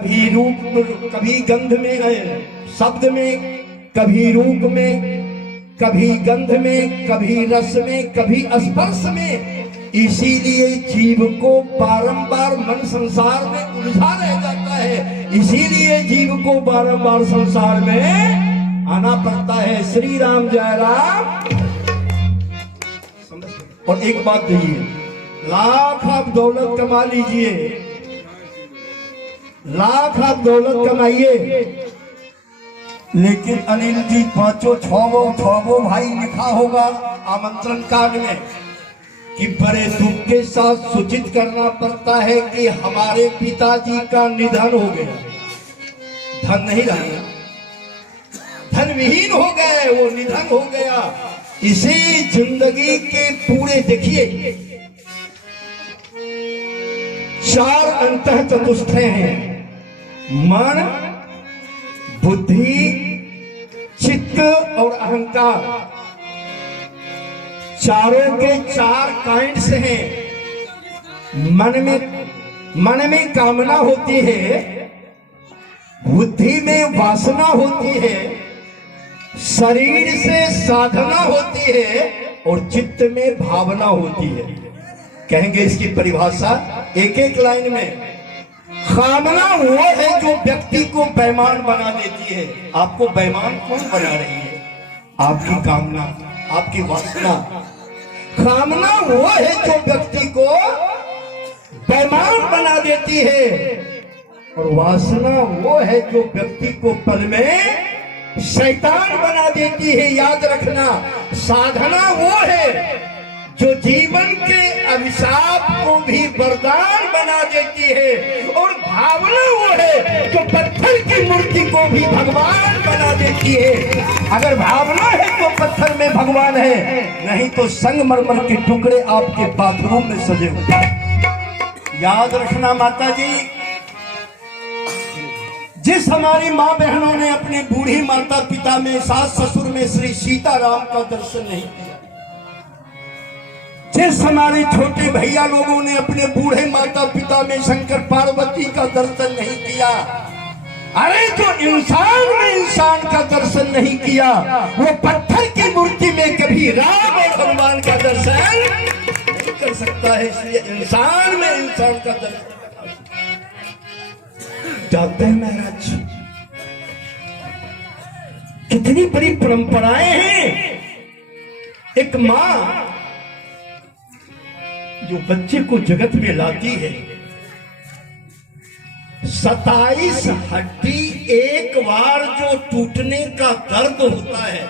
कभी रूप, कभी गंध में है, शब्द में, कभी रूप में, कभी गंध में, कभी रस में, कभी स्पर्श में। इसीलिए जीव को बारंबार मन संसार में उलझा रह जाता है, इसीलिए जीव को बारंबार संसार में आना पड़ता है। श्री राम जय राम। और एक बात कहिए, लाख आप दौलत कमा लीजिए, लाख आप दौलत कमाइए, लेकिन अनिल जी पांचों छो भाई लिखा होगा आमंत्रण कार्ड में कि बड़े दुख के साथ सूचित करना पड़ता है कि हमारे पिताजी का निधन हो गया। धन नहीं रहा, धन विहीन हो गए, वो निधन हो गया। इसी जिंदगी के पूरे देखिए चार अंतः चतुष्टय हैं, मन, बुद्धि, चित्त और अहंकार। चारों के चार काइंड्स हैं। मन में कामना होती है, बुद्धि में वासना होती है, शरीर से साधना होती है और चित्त में भावना होती है। कहेंगे इसकी परिभाषा एक एक लाइन में। कामना वो है जो व्यक्ति को बेईमान बना देती है। आपको बेईमान कौन बना रही है? आपकी कामना, आपकी वासना। कामना वो है जो व्यक्ति को बेईमान बना देती है और वासना वो है जो व्यक्ति को पल में शैतान बना देती है। याद रखना, साधना वो है जो जीवन के अभिशाप को भी वरदान बना देती है और भावना वो है जो पत्थर की मूर्ति को भी भगवान बना देती है। अगर भावना है तो पत्थर में भगवान है, नहीं तो संगमरमर के टुकड़े आपके बाथरूम में सजे हुए। याद रखना माता जी, जिस हमारी माँ बहनों ने अपने बूढ़ी माता पिता में, सास ससुर में श्री सीताराम का दर्शन नहीं किया, जिस हमारे छोटे भैया लोगों ने अपने बूढ़े माता पिता में शंकर पार्वती का दर्शन नहीं किया, अरे जो इंसान में इंसान का दर्शन नहीं किया, वो पत्थर की मूर्ति में कभी राम और भगवान का दर्शन नहीं कर सकता है। इसलिए इंसान में इंसान का दर्शन जाते हैं। महाराज, कितनी बड़ी परंपराएं हैं। एक माँ जो बच्चे को जगत में लाती है, 27 हड्डी एक बार जो टूटने का दर्द होता है,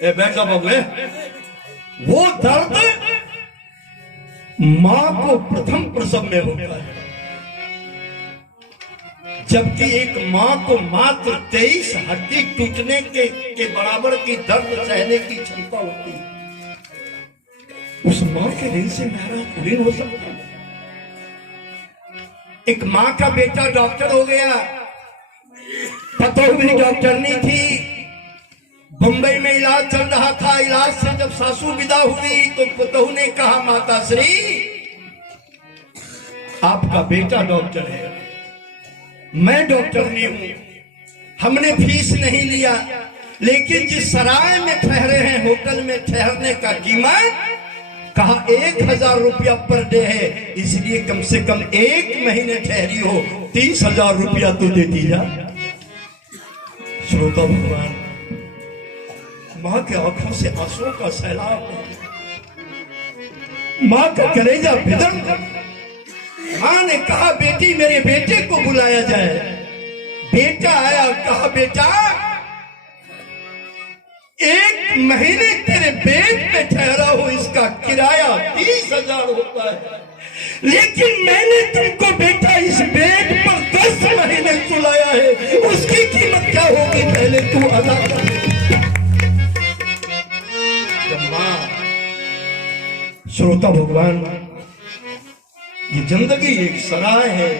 ए बेटा बाबू, वो दर्द मां को प्रथम प्रसव में होता है, जबकि एक मां को मात्र 23 हड्डी टूटने के बराबर की दर्द सहने की क्षमता होती है। उस मां के दिल से महाराज ऋण हो सकता है। एक मां का बेटा डॉक्टर हो गया, पतोह भी डॉक्टरनी थी, बंबई में इलाज चल रहा था। इलाज से जब सासू विदा हुई तो पतोह ने कहा, माता श्री आपका बेटा डॉक्टर है, मैं डॉक्टर नहीं हूं, हमने फीस नहीं लिया, लेकिन जिस सराय में ठहरे हैं, होटल में ठहरने का कीमत कहा 1000 रुपया पर डे है, इसलिए कम से कम 1 महीने ठहरी हो, 30,000 रुपया तो दे दी जा। श्रोता भगवान, मां के आंखों से आंसुओं का सैलाब, मां का कलेजा बिदम। मां ने कहा, बेटी मेरे बेटे को बुलाया जाए। बेटा आया, कहा बेटा 1 महीने तेरे पेट में ठहरा हो, इसका किराया 30,000 होता है, लेकिन मैंने तुमको बेटा इस बेड पर 10 महीने सुलाया है, उसकी कीमत क्या होगी पहले तू अदा कर। श्रोता भगवान, ये जिंदगी एक सराय है।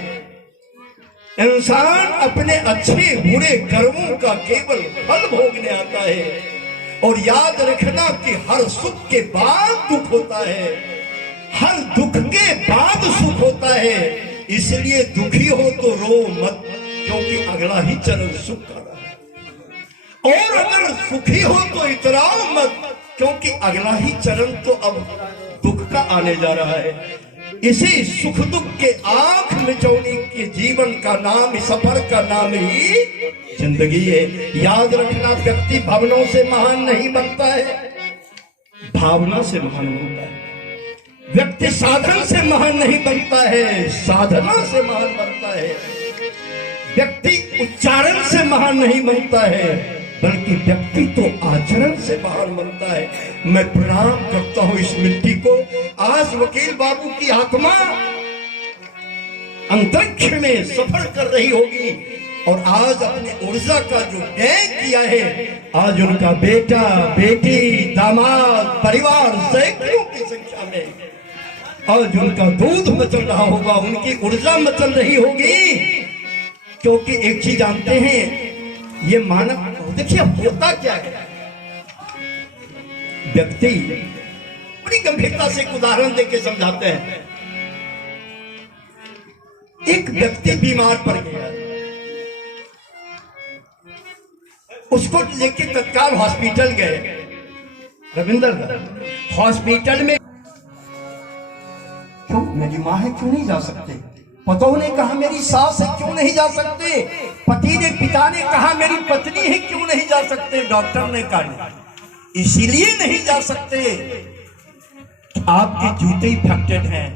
इंसान अपने अच्छे बुरे कर्मों का केवल फल भोगने आता है। और याद रखना कि हर सुख के बाद दुख होता है, हर दुख के बाद सुख होता है। इसलिए दुखी हो तो रो मत, क्योंकि अगला ही चरण सुख का रहा है। और अगर सुखी हो तो इतराओ मत, क्योंकि अगला ही चरण तो अब दुख का आने जा रहा है। इसी सुख दुख के आंख मिचौनी के जीवन का नाम, सफर का नाम ही जिंदगी है। याद रखना, व्यक्ति भावनाओं से महान नहीं बनता है, भावना से महान बनता है। व्यक्ति साधन से महान नहीं बनता है, साधना से महान बनता है। व्यक्ति उच्चारण से महान नहीं बनता है, बल्कि व्यक्ति तो आचरण से महान बनता है। मैं प्रणाम करता हूं इस मिट्टी को। आज वकील बाबू की आत्मा अंतरिक्ष में सफर कर रही होगी, और आज अपने ऊर्जा का जो व्यय किया है, आज उनका बेटा, बेटी, दामाद, परिवार सैकड़ों की संख्या में आज उनका दूध मचल रहा होगा, उनकी ऊर्जा मचल रही होगी। क्योंकि एक चीज जानते हैं, ये मानव, देखिए होता क्या है, व्यक्ति बड़ी गंभीरता से एक उदाहरण देके समझाते हैं। एक व्यक्ति बीमार पड़ गया, उसको लेके तत्काल हॉस्पिटल गए। रविंद्र हॉस्पिटल में क्यों, मेरी माँ है क्यों नहीं जा सकते, पतोह ने कहा मेरी सास है क्यों नहीं जा सकते, पति ने, पिता ने कहा मेरी पत्नी है क्यों नहीं जा सकते, डॉक्टर ने कहा इसीलिए नहीं जा सकते, आपके जूते इफेक्टेड हैं,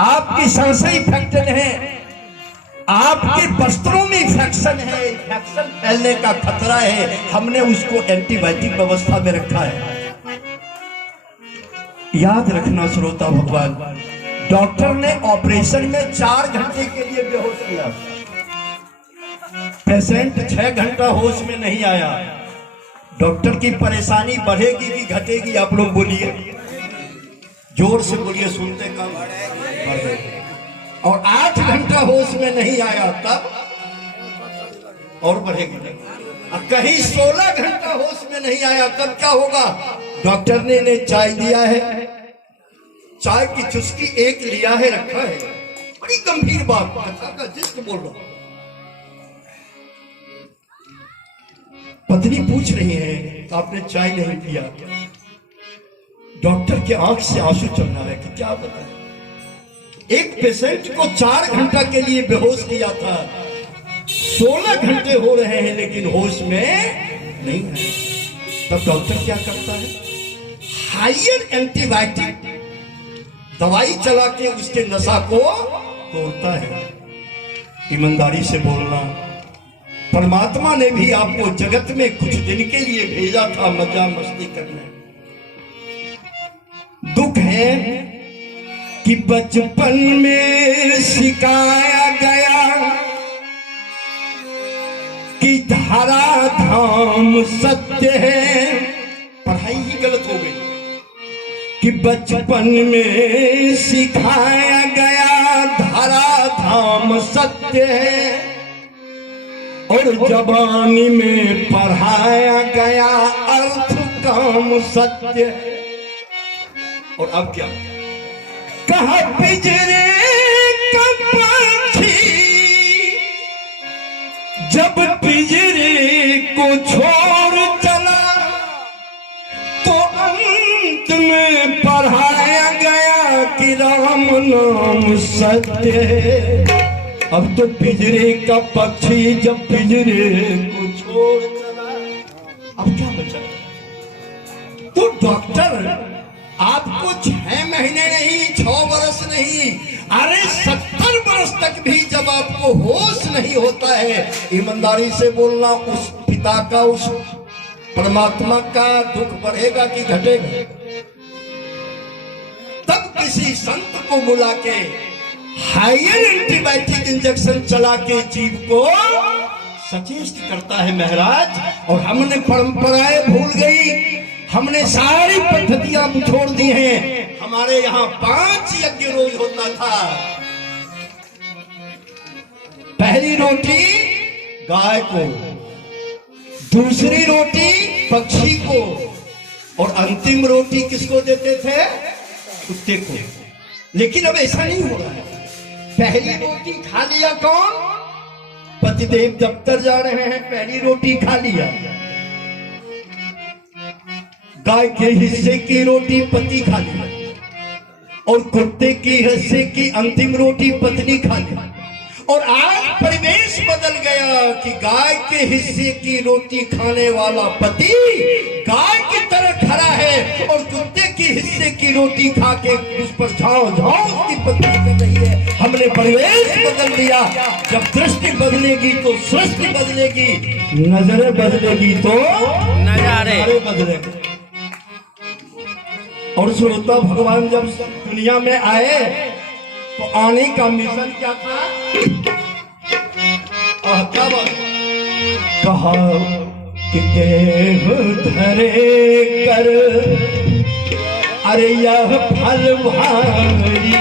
आपकी सांसें इफेक्टेड हैं, आपके वस्त्रों में इन्फेक्शन है, इन्फेक्शन फैलने का खतरा है, हमने उसको एंटीबायोटिक व्यवस्था में रखा है। याद रखना श्रोता भगवान, डॉक्टर ने ऑपरेशन में 4 घंटे के लिए बेहोश किया, पेशेंट 6 घंटा होश में नहीं आया। डॉक्टर की परेशानी बढ़ेगी कि घटेगी, आप लोग बोलिए, जोर से बोलिए, सुनते कम बढ़ेगी। और 8 घंटा होश में नहीं आया तब और बढ़ेगी। और कहीं 16 घंटा होश में नहीं आया तब क्या होगा, डॉक्टर ने चाय दिया है, चाय की चुस्की एक लिया है, रखा है, बड़ी गंभीर बात, कथा का जिस्ट बोल रहा हूं। पत्नी पूछ रही है आपने चाय नहीं पिया, डॉक्टर के आंख से आंसू चल रहा है कि क्या बताएं। एक पेशेंट को 4 घंटा के लिए बेहोश किया था, 16 घंटे हो रहे हैं लेकिन होश में नहीं है। तब डॉक्टर क्या करता है, हायर एंटीबायोटिक दवाई चला के उसके नशा को तोड़ता है। ईमानदारी से बोलना, परमात्मा ने भी आपको जगत में कुछ दिन के लिए भेजा था मजा मस्ती करने। दुख है कि बचपन में सिखाया गया कि धारा धाम सत्य है, पढ़ाई ही गलत हो गई, कि बचपन में सिखाया गया धारा धाम सत्य है, और जवानी में पढ़ाया गया अर्थ काम सत्य है। और अब क्या, कहा पिंजरे का पंछी जब पिंजरे को छोड़ चला, तो अंत में पढ़ाया गया कि राम नाम सत्य है। अब तो पिंजरे का पक्षी जब पिंजरे को छोड़ चला, अब क्या बचा। तो डॉक्टर आपको 6 महीने नहीं, 6 वर्ष नहीं, अरे 70 वर्ष तक भी जब आपको होश नहीं होता है, ईमानदारी से बोलना, उस पिता का, उस परमात्मा का दुख बढ़ेगा कि घटेगा। तब किसी संत को बुला के हायर एंटीबायोटिक इंजेक्शन चला के जीव को सचेष्ट करता है महाराज। और हमने परंपराएं भूल गई, हमने सारी पद्धतियां छोड़ दी हैं। हमारे यहाँ 5 यज्ञ रोज होता था। पहली रोटी गाय को, दूसरी रोटी पक्षी को, और अंतिम रोटी किसको देते थे, कुत्ते को। लेकिन अब ऐसा नहीं हो रहा है। पहली रोटी खा लिया कौन? पतिदेव दफ्तर जा रहे हैं, पहली रोटी खा लिया। गाय के हिस्से की रोटी पति खा लिया और कुत्ते के हिस्से की अंतिम रोटी पत्नी खा ली। और आज परिवेश बदल गया कि गाय के हिस्से की रोटी खाने वाला पति गाय की तरह खड़ा है और कुत्ते के हिस्से की रोटी खा के उस पर झाओ झाओ उसकी पत्नी कर रही है। हमने परिवेश बदल दिया। जब दृष्टि बदलेगी तो सृष्टि बदलेगी, नजरें बदलेगी तो नजारे बदलेंगे। और श्रोता भगवान जब दुनिया में आए तो आने का मिशन क्या था? कहा कि देह धरे कर अरे यह फल भारी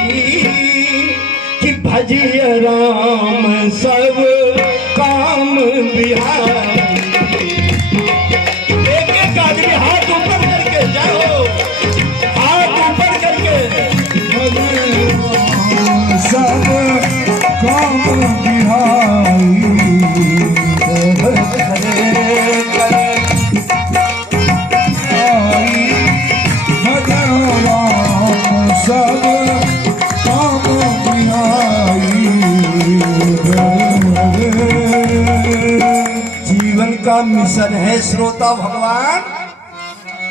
कि भजिय राम सब काम बिहारी। एक एक आदमी हाथ ऊपर करके जाओ, हाथ ऊपर करके सब काम बिहारी सब काम बिहारी। जीवन का मिशन है श्रोता भगवान।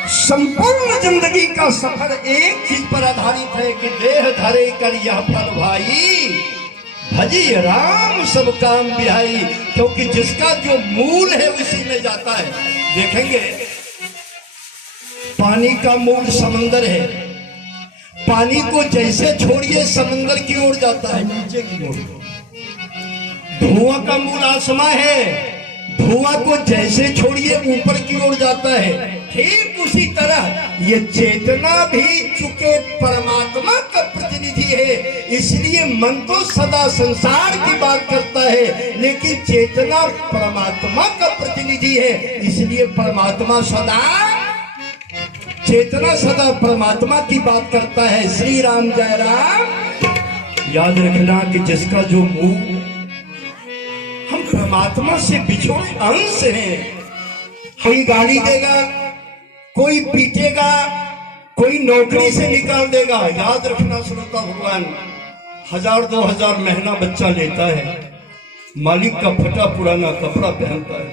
संपूर्ण जिंदगी का सफर एक चीज पर आधारित है कि देह धरे कर यह फल भाई भजी राम सब काम बिहाई। क्योंकि जिसका जो मूल है उसी में जाता है। देखेंगे पानी का मूल समंदर है। पानी को जैसे छोड़िए समंदर की ओर जाता है, नीचे की ओर। धुआं का मूल आसमां है। धुआं को जैसे छोड़िए ऊपर की ओर जाता है। ठीक उसी तरह ये चेतना भी चुके परमात्मा का प्रतिनिधि है। इसलिए मन तो सदा संसार की बात करता है, लेकिन चेतना परमात्मा का प्रतिनिधि है। इसलिए परमात्मा सदा, चेतना सदा परमात्मा की बात करता है। श्री राम जय राम। याद रखना कि जिसका जो मुंह, हम परमात्मा से बिछोड़े अंश हैं। कोई गाली देगा, कोई पीटेगा, कोई नौकरी से निकाल देगा। याद रखना श्रोता भगवान, 1000-2000 महीना बच्चा लेता है, मालिक का फटा पुराना कपड़ा पहनता है।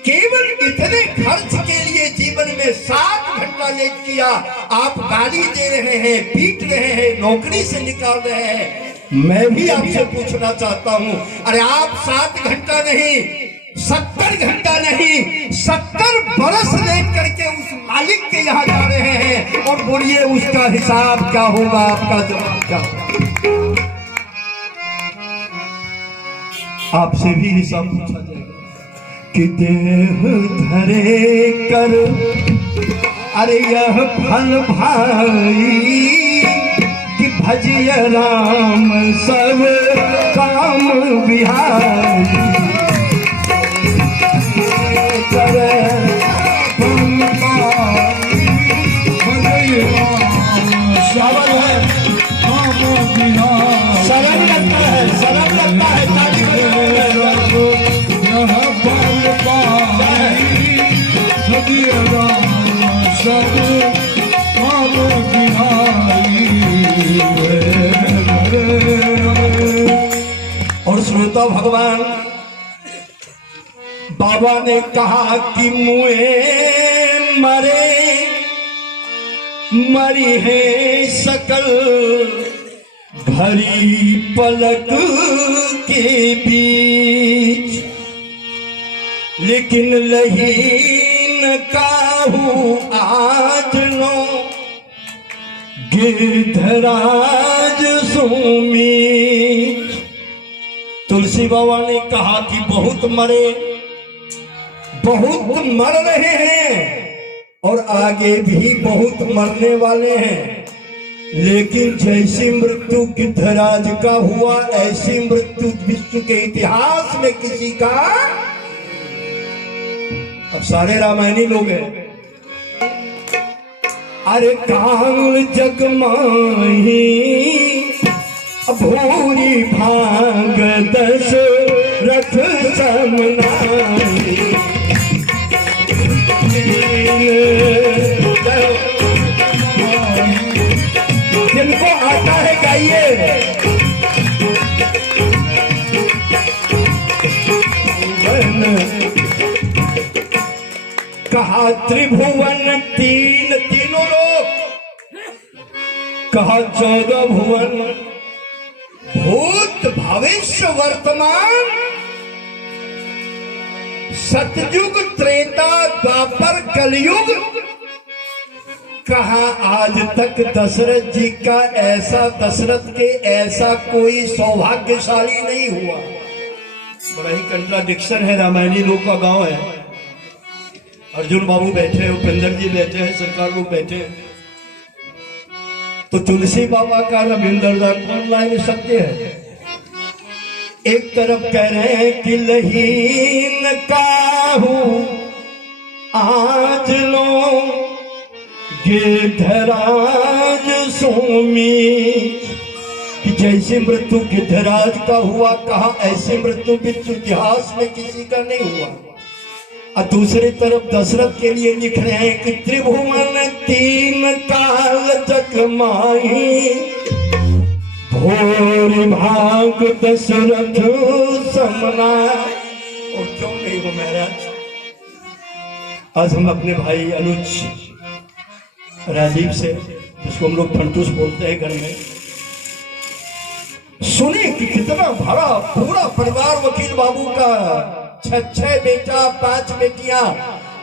केवल इतने खर्च के लिए जीवन में 7 घंटा लेट किया। आप गाली दे रहे हैं, पीट रहे हैं, नौकरी से निकाल रहे हैं। मैं भी आपसे पूछना चाहता हूं, अरे आप 7 घंटा नहीं, 70 घंटा नहीं, 70 बरस लेट करके उस मालिक के यहाँ जा रहे हैं। और बोलिए उसका हिसाब क्या होगा, आपका जवाब क्या होगा? आपसे भी हिसाब पूछा जाएगा कि देह धरे कर अरे यह फल भाई कि भजिय राम सब काम बिहारी। और श्रोता भगवान, बाबा ने कहा कि मुए मरे मरी है सकल घड़ी पलक के बीच, लेकिन लहीन काहू आज नो गिरधराज सुमीच। तुलसी बाबा ने कहा कि बहुत मरे, बहुत मर रहे हैं और आगे भी बहुत मरने वाले हैं, लेकिन जैसी मृत्यु गिद्धराज का हुआ ऐसी मृत्यु विश्व के इतिहास में किसी का। अब सारे रामायणी लोग हैं। अरे काल जगमाही भूरी भांग दशरथ समनाई। जिनको आता है गाइए। कहा त्रिभुवन तीनों लोग, कहा 14 भुवन, भूत भविष्य वर्तमान, सतयुग त्रेता द्वापर कलयुग। कहा आज तक दशरथ जी का ऐसा, दशरथ के ऐसा कोई सौभाग्यशाली नहीं हुआ। बड़ा ही कंट्राडिक्शन है, रामायणी लोग का गांव है। अर्जुन बाबू बैठे हैं, उपेंद्र जी बैठे हैं, सरकार लोग बैठे हैं, तो तुलसी बाबा का रविंद्र दास ऑनलाइन सत्य है। एक तरफ कह रहे हैं कि लहीन काहू आज लो गिद्धराज सोमी, कि जैसे मृत्यु गिद्धराज का हुआ, कहा ऐसे मृत्यु विश्व इतिहास में किसी का नहीं हुआ। और दूसरी तरफ दशरथ के लिए लिख रहे हैं कि त्रिभुवन तीन काल जगमाई, भोर भाग दशरथ समना। और क्यों नहीं हो महाराज? आज हम अपने भाई अनुज राजीव से, जिसको हम लोग फंटूस बोलते हैं घर में, सुने कि कितना भरा पूरा परिवार वकील बाबू का 6 बेटा 5 बेटियां,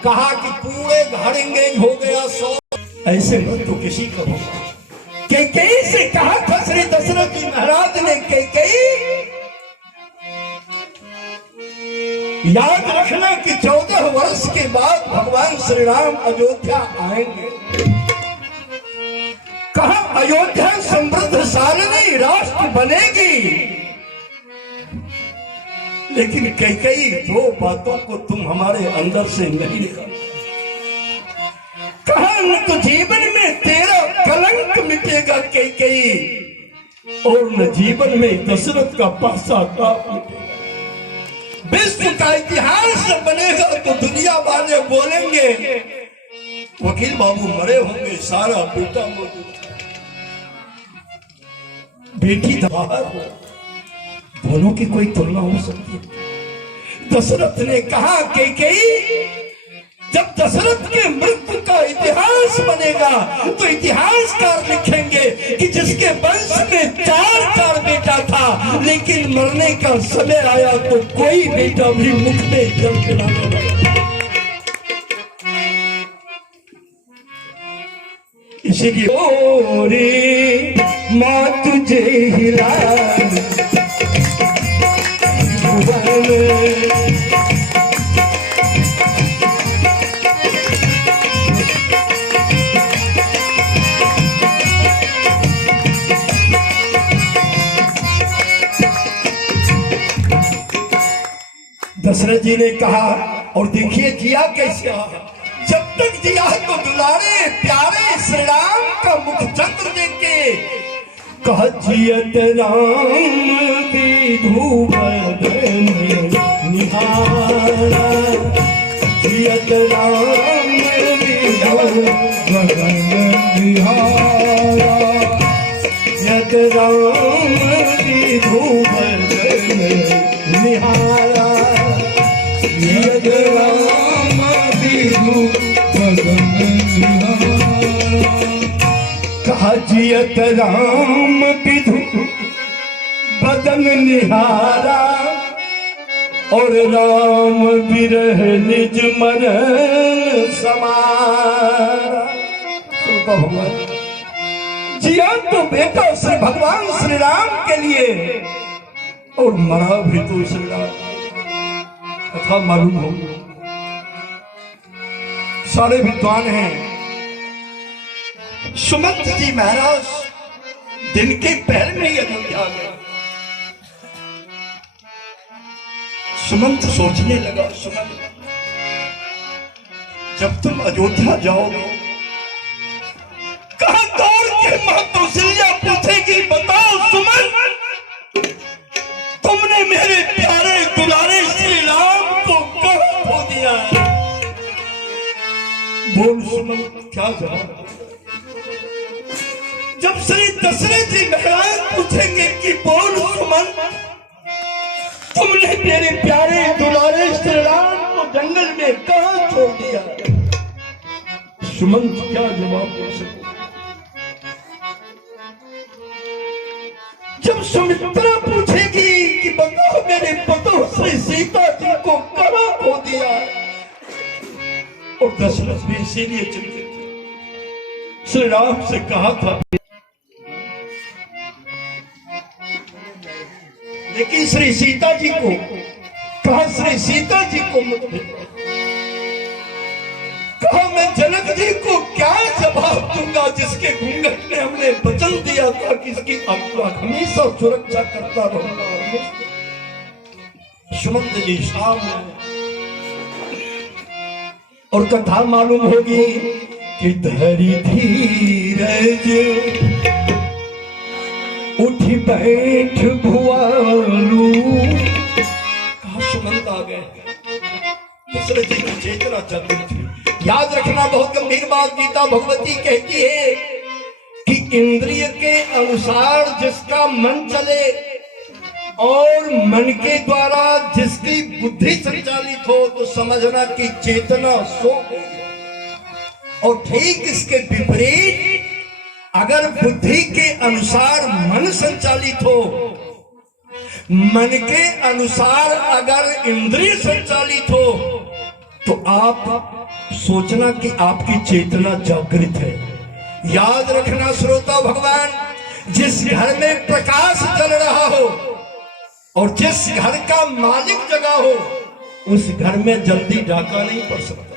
कहा कि पूरे घर एंगेज हो गया 100। ऐसे मृत्यु किसी का होगा। कैकेयी से कहा था श्री दशरथ जी महाराज ने, कैकेयी याद रखना कि 14 वर्ष के बाद भगवान श्री राम अयोध्या आएंगे। कहा अयोध्या समृद्धशालिनी राष्ट्र बनेगी, लेकिन कई दो बातों को तुम हमारे अंदर से नहीं निकाल। कहा न तो जीवन में तेरा कलंक मिटेगा कई, और न जीवन में दशरथ का पश्चाताप मिटेगा। विश्व का इतिहास बनेगा तो दुनिया वाले बोलेंगे वकील बाबू मरे होंगे, सारा बेटा मौजूद, बेटी बाहर हो, दोनों की कोई तुलना हो सकती है? दशरथ ने कहा कैकेयी, जब दशरथ के मृत्यु का इतिहास बनेगा तो इतिहासकार लिखेंगे कि जिसके वंश में 4 बेटा था, लेकिन मरने का समय आया तो कोई बेटा भी मुख में जल पिलाने लगा। इसीलिए ओ रे माँ तुझे हिला दशरथ जी ने कहा, और देखिए जिया कैसे, जब तक जिया तो दुलारे प्यारे श्री राम का मुख चंद्र देख के कहा, जियत राम विधु बदन निहारा, जियत राम विधु बदन निहारा, जियत राम विधु बदन निहारा, जियत राम विधु बदन निहारा। कहा जियत राम विधु बदन निहारा, और राम विरह निज मरण समारा। भगवान जिया तो बेटा श्री भगवान श्री राम के लिए, और मरा भी तो श्री राम। कथा मालूम हो, सारे विद्वान हैं। सुमंत जी महाराज दिन के पहले में ही अयोध्या आ गए। सुमंत सोचने लगा, सुमंत जब तुम अयोध्या जाओगे, कहां दौड़ के मां कौशल्या पूछेगी, बताओ सुमंत तुमने मेरे प्यारे दुलारे श्री राम को कहाँ खो दिया? बोल सुमंत, क्या जवाब? जब श्री दशरथ जी महाराज पूछेंगे कि बोल सुमंत, तुमने मेरे प्यारे दुलारे श्री राम को जंगल में कहाँ छोड़ दिया? सुमंत क्या जवाब दे सकते? जब सुमित्रा पूछेगी कि बताओ मेरे पतो श्री सीता जी को कहाँ खो दिया? और दशरथ भी इसीलिए चिंतित थे, श्री राम से कहा था, लेकिन श्री सीता जी को कहा, श्री सीता जी को मत भेजो। कहा मैं जनक जी को क्या जवाब दूंगा जिसके घूंघट में हमने वचन दिया था कि इसकी हमेशा सुरक्षा करता रहूंगा। सुमंत जी सामने और कथा मालूम होगी कि धरी धीरज उठी बैठ भुआलू। कहा सुमंत आ गए, दशरथ जी की चेतना चल रही थी। याद रखना, बहुत गंभीर बात गीता भगवती कहती है कि इंद्रिय के अनुसार जिसका मन चले और मन के द्वारा जिसकी बुद्धि संचालित हो तो समझना कि चेतना सो गई। और ठीक इसके विपरीत अगर बुद्धि के अनुसार मन संचालित हो, मन के अनुसार अगर इंद्रिय संचालित हो, तो आप सोचना कि आपकी चेतना जागृत है। याद रखना श्रोता भगवान, जिस घर में प्रकाश जल रहा हो और जिस घर का मालिक जगा हो, उस घर में जल्दी डाका नहीं पड़ सकता।